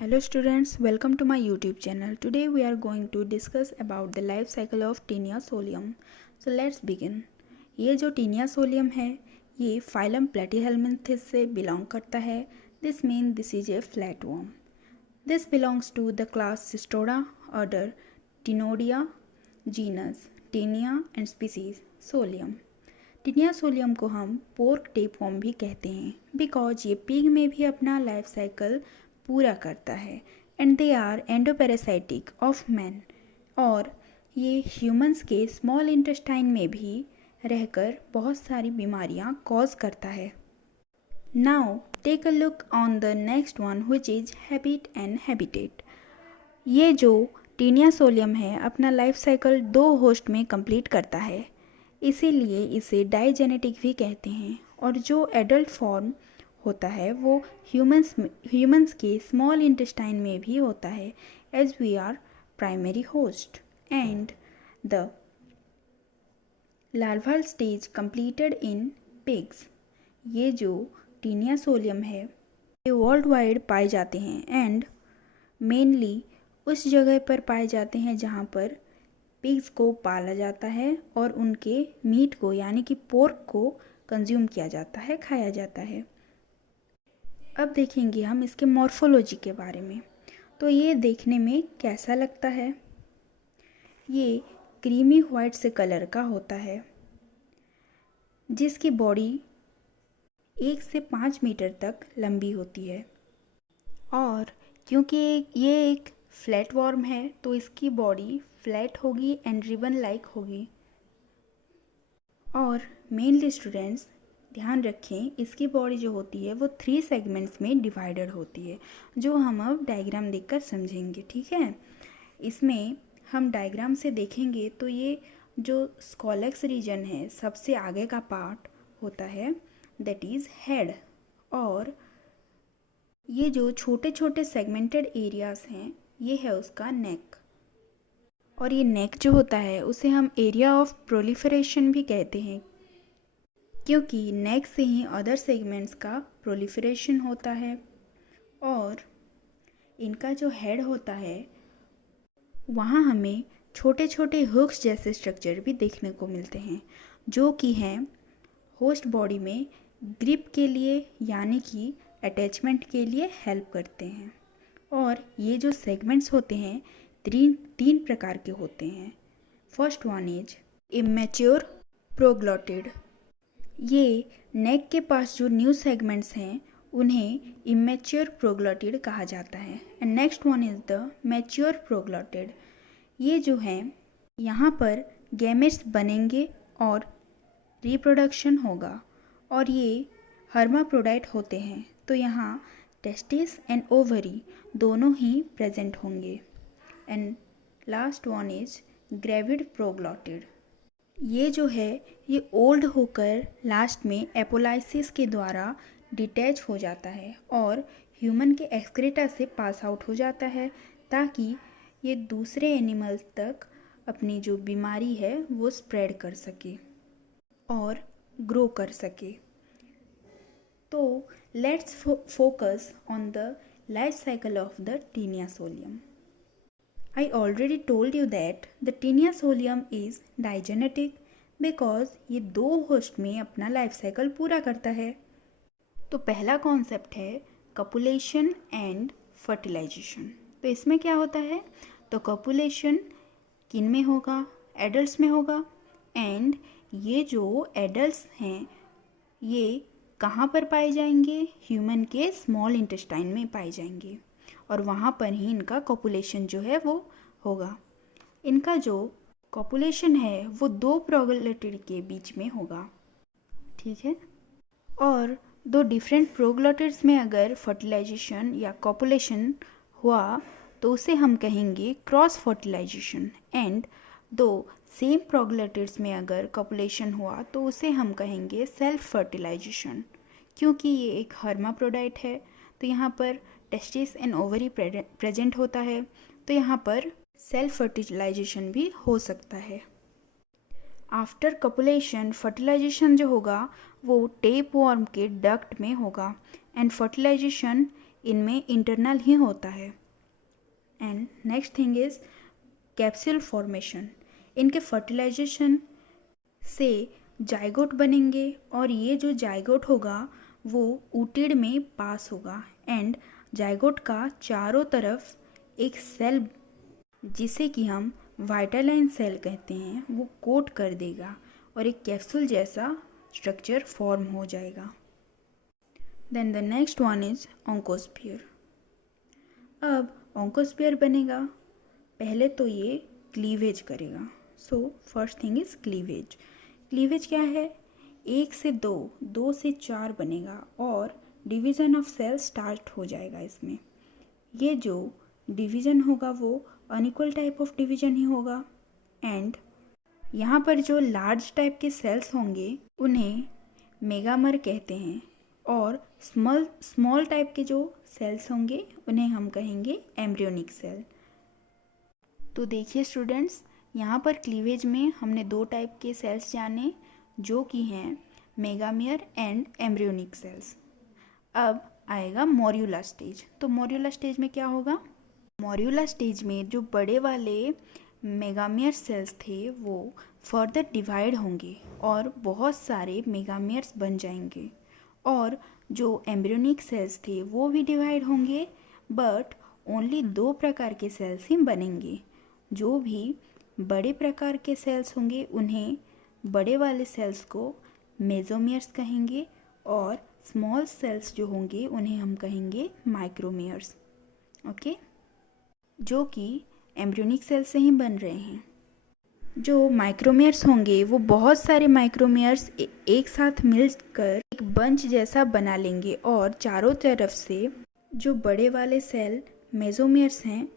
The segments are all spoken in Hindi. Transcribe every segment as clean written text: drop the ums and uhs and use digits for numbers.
Hello students, welcome to my YouTube channel. Today we are going to discuss about the life cycle of Taenia solium. So let's begin. ये जो Taenia solium है ये phylum Platyhelminthes से belong करता है. This means this is a flatworm. This belongs to the class Cystoda, order Ctenodia, genus Taenia and species Solium. Taenia solium को हम पोर्क टेपवर्म भी कहते हैं बिकॉज ये पिग में भी अपना लाइफ साइकिल पूरा करता है and they are endoparasitic of man और ये ह्यूमंस के स्मॉल इंटेस्टाइन में भी रहकर बहुत सारी बीमारियां कॉज करता है. Now take a look on the next one which is habit and habitat. ये जो टीनिया सोलियम है अपना लाइफ साइकिल 2 होस्ट में कंप्लीट करता है, इसीलिए इसे डाइजेनेटिक भी कहते हैं. और जो एडल्ट फॉर्म होता है वो ह्यूमंस के स्मॉल इंटेस्टाइन में भी होता है as we are primary host. And the larval stage completed in pigs. ये जो टीनिया सोलियम है ये वर्ल्ड वाइड पाए जाते हैं एंड मेनली उस जगह पर पाए जाते हैं जहाँ पर पिग्स को पाला जाता है और उनके मीट को यानी कि पोर्क को कंज्यूम किया जाता है, खाया जाता है. अब देखेंगे हम इसके मॉर्फोलॉजी के बारे में. तो ये देखने में कैसा लगता है. ये क्रीमी वाइट से कलर का होता है जिसकी बॉडी 1 से 5 मीटर तक लंबी होती है. और क्योंकि ये एक फ्लैट वॉर्म है तो इसकी बॉडी फ्लैट होगी एंड रिबन लाइक होगी. और मेनली स्टूडेंट्स ध्यान रखें इसकी बॉडी जो होती है वो 3 सेगमेंट्स में डिवाइडेड होती है जो हम अब डायग्राम देखकर समझेंगे. ठीक है, इसमें हम डायग्राम से देखेंगे तो ये जो स्कॉलेक्स रीजन है सबसे आगे का पार्ट होता है दैट इज़ हेड. और ये जो छोटे छोटे सेगमेंटेड एरियाज हैं ये है उसका नेक. और ये नेक जो होता है उसे हम एरिया ऑफ प्रोलिफरेशन भी कहते हैं क्योंकि नेक से ही अदर सेगमेंट्स का प्रोलिफरेशन होता है. और इनका जो हेड होता है वहाँ हमें छोटे छोटे हुक्स जैसे स्ट्रक्चर भी देखने को मिलते हैं जो कि हैं होस्ट बॉडी में ग्रिप के लिए यानी कि अटैचमेंट के लिए हेल्प करते हैं. और ये जो सेगमेंट्स होते हैं 3 प्रकार के होते हैं. First one is immature proglottid. ये नेक के पास जो न्यू सेगमेंट्स हैं उन्हें इमेच्योर प्रोग्लॉटिड कहा जाता है. And next one is the mature proglottid. ये जो हैं यहाँ पर गैमेट्स बनेंगे और रिप्रोडक्शन होगा और ये हर्माफ्रोडाइट होते हैं तो यहाँ टेस्टिस एंड ओवरी दोनों ही प्रेजेंट होंगे. And last one is gravid proglottid. ये जो है ये ओल्ड होकर लास्ट में एपोलाइसिस के द्वारा डिटैच हो जाता है और ह्यूमन के एक्सक्रीटा से पास आउट हो जाता है ताकि ये दूसरे एनिमल्स तक अपनी जो बीमारी है वो स्प्रेड कर सके और ग्रो कर सके. तो let's focus on the life cycle of the Taenia solium. I already told you that the Taenia solium is digenetic because ये 2 होस्ट में अपना लाइफ साइकिल पूरा करता है. तो पहला कॉन्सेप्ट है कपुलेशन एंड फर्टिलाइजेशन. तो इसमें क्या होता है, तो कपुलेशन किन में होगा, एडल्ट्स में होगा. एंड ये जो एडल्ट्स हैं ये कहाँ पर पाए जाएंगे, ह्यूमन के स्मॉल इंटेस्टाइन में पाए जाएंगे और वहाँ पर ही इनका कॉपुलेशन जो है वो होगा. इनका जो कॉपुलेशन है वो 2 प्रोग्लॉटिड के बीच में होगा. ठीक है, और 2 डिफरेंट प्रोग्लॉटिड्स में अगर फर्टिलाइजेशन या कॉपुलेशन हुआ तो उसे हम कहेंगे cross fertilization. And 2 same proglottids में अगर कॉपुलेशन हुआ तो उसे हम कहेंगे सेल्फ फर्टिलाइजेशन. क्योंकि ये एक हर्माफ्रोडाइट है तो यहाँ पर टेस्टिस एंड ओवरी प्रेजेंट होता है तो यहाँ पर सेल्फ फर्टिलाइजेशन भी हो सकता है. आफ्टर कॉपुलेशन फर्टिलाइजेशन जो होगा वो टेप वॉर्म के डक्ट में होगा एंड फर्टिलाइजेशन इनमें इंटरनल ही होता है। And next thing is capsule formation. इनके फर्टिलाइजेशन से जाइगोट बनेंगे और ये जो जाइगोट होगा वो ऊटिड में पास होगा एंड जाइगोट का चारों तरफ एक सेल जिसे कि हम वाइटालाइन सेल कहते हैं वो कोट कर देगा और एक कैप्सूल जैसा स्ट्रक्चर फॉर्म हो जाएगा। Then the next one is oncosphere. अब ऑन्कोस्फियर बनेगा, पहले तो ये क्लीवेज करेगा। So first thing is cleavage. Cleavage क्या है? 1 से 2, 2 से 4 बनेगा और डिवीज़न ऑफ सेल स्टार्ट हो जाएगा इसमें। ये जो डिवीज़न होगा वो अनइक्वल टाइप ऑफ डिवीज़न ही होगा एंड यहाँ पर जो लार्ज टाइप के सेल्स होंगे उन्हें मेगामर कहते हैं और स्मॉल टाइप के जो सेल्स होंगे उन्हें हम कहेंगे एम्ब्रियोनिक सेल। तो देखिए स्टूडेंट्स, यहाँ पर क्लीवेज में हमने 2 टाइप के सेल्स जाने जो कि हैं मेगामियर एंड एम्ब्रियोनिक सेल्स। अब आएगा मॉड्यूलर स्टेज। तो मॉड्यूलर स्टेज में क्या होगा? मॉड्यूलर स्टेज में जो बड़े वाले मेगामियर सेल्स थे वो फर्दर डिवाइड होंगे और बहुत सारे मेगामियर्स बन जाएंगे और जो एम्ब्रियोनिक सेल्स थे वो भी डिवाइड होंगे, बट ओनली 2 प्रकार के सेल्स ही बनेंगे। जो भी बड़े प्रकार के सेल्स होंगे उन्हें बड़े वाले सेल्स को मेसोमियर्स कहेंगे और स्मॉल सेल्स जो होंगे उन्हें हम कहेंगे माइक्रोमियर्स। ओके, जो कि एम्ब्रियोनिक सेल से ही बन रहे हैं। जो माइक्रोमियर्स होंगे वो बहुत सारे माइक्रोमियर्स एक साथ मिलकर एक बंच जैसा बना लेंगे और चारों तरफ से जो बड़े वाले सेल मेसोमियर्स हैं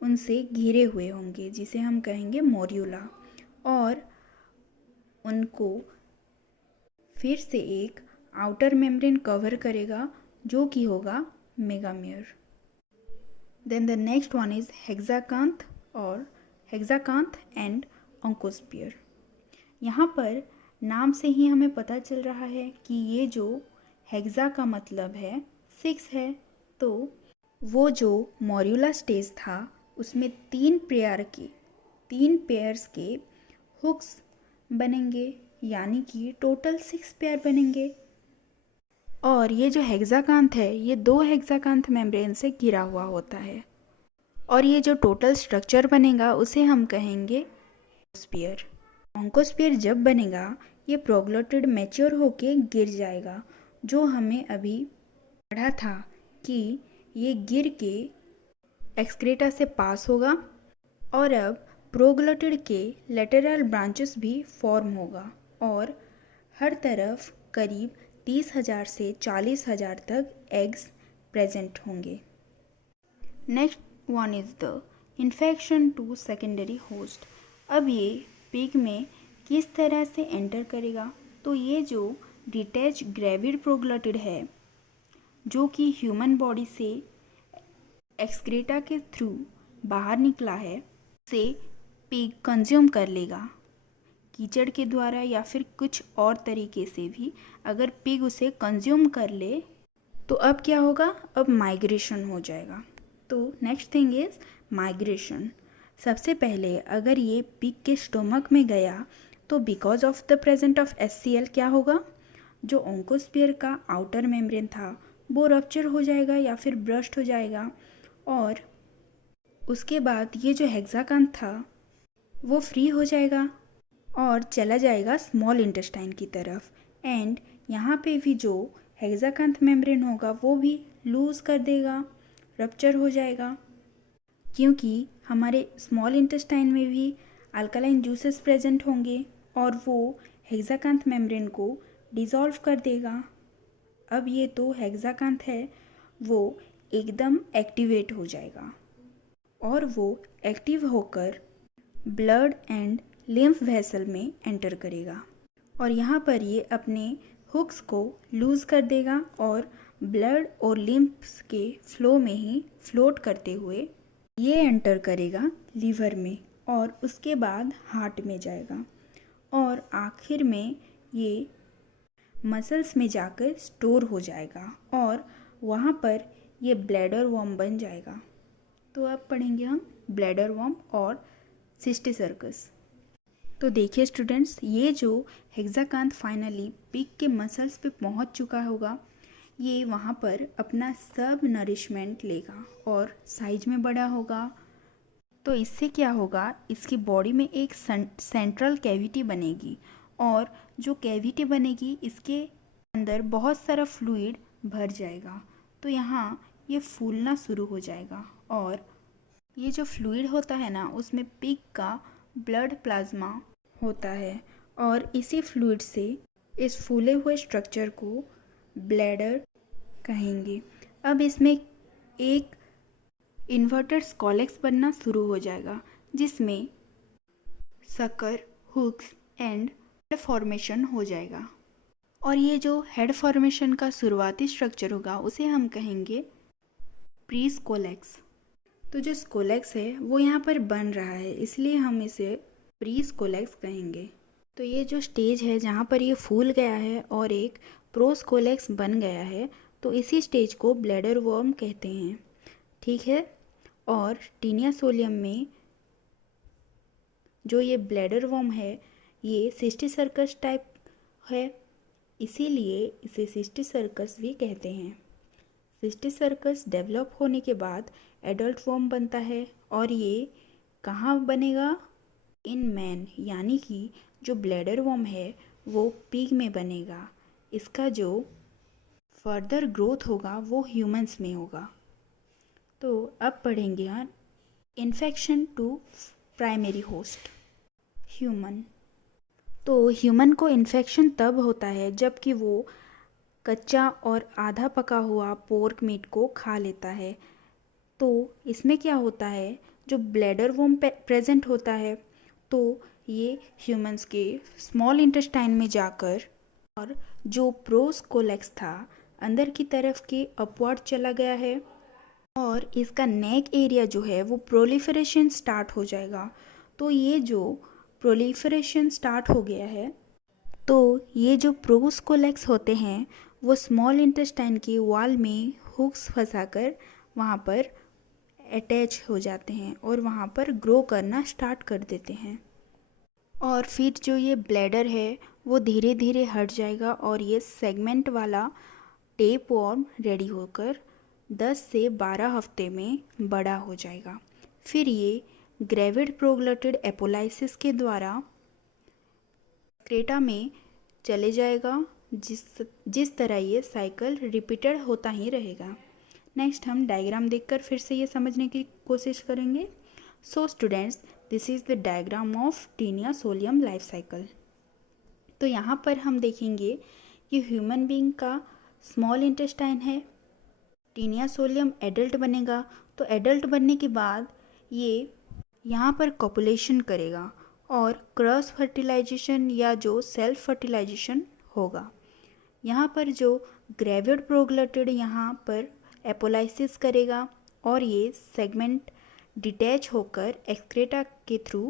उनसे घिरे हुए होंगे जिसे हम कहेंगे मॉड्यूला, और उनको फिर से एक आउटर मेम्ब्रेन कवर करेगा जो कि होगा megamere. Then the next one is hexacanth और हेक्साकांथ एंड ऑन्कोस्फियर। यहाँ पर नाम से ही हमें पता चल रहा है कि ये जो हेक्सा का मतलब है 6 है, तो वो जो मॉड्यूलर स्टेज था उसमें 3 पेयर्स के हुक्स बनेंगे, यानी कि टोटल 6 पेयर बनेंगे। और ये जो हेक्साकांथ है ये 2 हेक्साकांथ मेम्ब्रेन से घिरा हुआ होता है और ये जो टोटल स्ट्रक्चर बनेगा उसे हम कहेंगे ऑन्कोस्फियर। ऑन्कोस्फियर जब बनेगा ये प्रोग्लोटिड मैच्योर होके गिर जाएगा, जो हमें अभी पढ़ा था कि ये गिर के एक्सक्रीटा से पास होगा और अब प्रोग्लोटिड के लेटरल ब्रांचेस भी फॉर्म होगा और हर तरफ करीब 30,000 से 40,000 तक एग्स प्रेजेंट होंगे। Next one is the infection to secondary host. अब ये पिग में किस तरह से एंटर करेगा? तो ये जो डिटैच ग्रेविड प्रोग्लोटिड है जो कि ह्यूमन बॉडी से एक्सक्रीटा के थ्रू बाहर निकला है उसे पिग कंज्यूम कर लेगा कीचड़ के द्वारा या फिर कुछ और तरीके से भी। अगर पिग उसे कंज्यूम कर ले तो अब क्या होगा? अब माइग्रेशन हो जाएगा। तो नेक्स्ट थिंग इज़ माइग्रेशन। सबसे पहले अगर ये पिग के स्टोमक में गया तो because of the present of HCl क्या होगा? जो ऑन्कोस्फियर का आउटर मेम्ब्रेन था वो रप्चर हो जाएगा या फिर ब्रस्ट हो जाएगा और उसके बाद ये जो हेक्साकांथ था वो फ्री हो जाएगा और चला जाएगा स्मॉल इंटेस्टाइन की तरफ। एंड यहाँ पे भी जो हेक्साकांथ मेम्ब्रेन होगा वो भी लूज़ कर देगा, रप्चर हो जाएगा, क्योंकि हमारे स्मॉल इंटेस्टाइन में भी अल्कालाइन जूसेस प्रेजेंट होंगे और वो हेक्साकांथ मेम्ब्रेन को डिसॉल्व कर देगा। अब ये तो हेक्साकांथ है वो एकदम एक्टिवेट हो जाएगा और वो एक्टिव होकर ब्लड एंड लिम्फ वेसल में एंटर करेगा और यहाँ पर ये अपने हुक्स को लूज़ कर देगा और ब्लड और लिम्फ्स के फ्लो में ही फ्लोट करते हुए ये एंटर करेगा लीवर में और उसके बाद हार्ट में जाएगा और आखिर में ये मसल्स में जाकर स्टोर हो जाएगा और वहाँ पर ये ब्लैडर वॉर्म बन जाएगा। तो अब पढ़ेंगे हम ब्लैडर वॉर्म और सिस्टिसर्कस। तो देखिए स्टूडेंट्स, ये जो हेक्साकांथ फाइनली पिग के मसल्स पे पहुंच चुका होगा, ये वहाँ पर अपना सब नरिशमेंट लेगा और साइज में बड़ा होगा। तो इससे क्या होगा, इसकी बॉडी में एक सेंट्रल कैविटी बनेगी और जो कैविटी बनेगी इसके अंदर बहुत सारा फ्लूइड भर जाएगा। तो यहाँ ये फूलना शुरू हो जाएगा और ये जो फ्लूइड होता है ना, उसमें पिग का ब्लड प्लाज्मा होता है और इसी फ्लूइड से इस फूले हुए स्ट्रक्चर को ब्लैडर कहेंगे। अब इसमें एक इन्वर्टेड स्कॉलेक्स बनना शुरू हो जाएगा, जिसमें sucker, hooks and head formation हो जाएगा। और ये जो हेड फॉर्मेशन का शुरुआती स्ट्रक्चर होगा उसे हम कहेंगे प्री स्कोलेक्स। तो जो स्कोलेक्स है वो यहाँ पर बन रहा है, इसलिए हम इसे प्री स्कोलेक्स कहेंगे। तो ये जो स्टेज है जहाँ पर ये फूल गया है और एक प्रोस्कोलेक्स बन गया है, तो इसी स्टेज को ब्लैडर वॉर्म कहते हैं, ठीक है। और टीनिया सोलियम में जो ये ब्लैडर वॉर्म है ये सिस्टिसर्कस टाइप है, इसीलिए इसे सिस्टिसर्कस भी कहते हैं। सिस्टिसर्कस डेवलप होने के बाद एडल्ट वॉर्म बनता है और ये कहाँ बनेगा, इन मैन, यानी कि जो ब्लैडर वॉर्म है वो पिग में बनेगा। इसका जो फर्दर ग्रोथ होगा वो ह्यूमंस में होगा। तो अब पढ़ेंगे हम infection to primary host human. तो ह्यूमन को इन्फेक्शन तब होता है जबकि वो कच्चा और आधा पका हुआ पोर्क मीट को खा लेता है। तो इसमें क्या होता है, जो ब्लैडर वॉर्म प्रेजेंट होता है तो ये ह्यूमंस के स्मॉल इंटेस्टाइन में जाकर और जो प्रोस्कोलेक्स था अंदर की तरफ के अपवर्ड चला गया है और इसका नेक एरिया जो है वो प्रोलिफरेशन स्टार्ट हो जाएगा। तो ये जो प्रोलिफरेशन स्टार्ट हो गया है, तो ये जो प्रोस्कोलेक्स होते हैं वो स्मॉल इंटेस्टाइन के वॉल में हुक्स फंसाकर वहाँ पर अटैच हो जाते हैं और वहाँ पर ग्रो करना स्टार्ट कर देते हैं। और फिर जो ये ब्लैडर है वो धीरे धीरे हट जाएगा और ये सेगमेंट वाला टेप वॉर्म रेडी होकर 10 से 12 हफ्ते में बड़ा हो जाएगा। फिर ये ग्रेविड प्रोग्लटेड एपोलाइसिस के द्वारा क्रेटा में चले जाएगा, जिस तरह ये साइकिल रिपीटेड होता ही रहेगा। नेक्स्ट हम डायग्राम देखकर फिर से ये समझने की कोशिश करेंगे। So students, this is the diagram of Taenia solium life cycle. तो यहाँ पर हम देखेंगे कि ह्यूमन बीइंग का स्मॉल इंटेस्टाइन है, टीनिया सोलियम एडल्ट बनेगा। तो एडल्ट बनने के बाद ये यहाँ पर कॉपुलेशन करेगा और क्रॉस फर्टिलाइजेशन या जो सेल्फ फर्टिलाइजेशन होगा। यहाँ पर जो ग्रेविड प्रोग्लटेड यहाँ पर एपोलाइसिस करेगा और ये सेगमेंट डिटैच होकर एक्सक्रेटा के थ्रू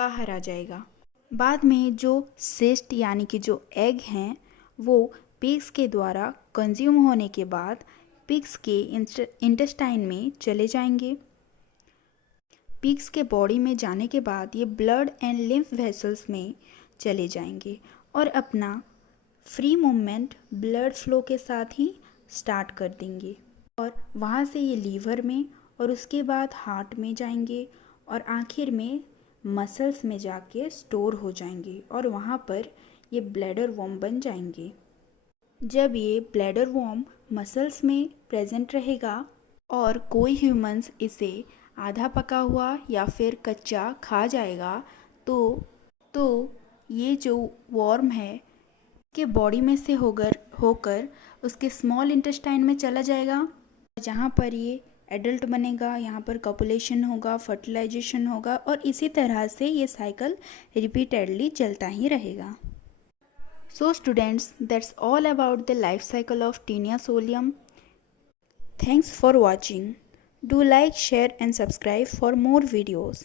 बाहर आ जाएगा। बाद में जो सिस्ट यानी कि जो एग हैं वो पिग्स के द्वारा कंज्यूम होने के बाद पिग्स के इंटेस्टाइन में चले जाएंगे। पिग्स के बॉडी में जाने के बाद ये ब्लड एंड लिम्फ वेसल्स में चले जाएंगे और अपना फ्री मूवमेंट ब्लड फ्लो के साथ ही स्टार्ट कर देंगे और वहाँ से ये लीवर में और उसके बाद हार्ट में जाएंगे और आखिर में मसल्स में जाके स्टोर हो जाएंगे और वहाँ पर ये ब्लैडर वॉर्म बन जाएंगे। जब ये ब्लैडर वॉर्म मसल्स में प्रेजेंट रहेगा और कोई ह्यूमंस इसे आधा पका हुआ या फिर कच्चा खा जाएगा तो ये जो वॉर्म है के बॉडी में से होकर उसके स्मॉल इंटेस्टाइन में चला जाएगा, जहाँ पर ये एडल्ट बनेगा। यहाँ पर कॉपुलेशन होगा, फर्टिलाइजेशन होगा और इसी तरह से ये साइकिल रिपीटेडली चलता ही रहेगा। So students, that's all about the life cycle of Taenia solium. Thanks for watching. Do like, share and subscribe for more videos.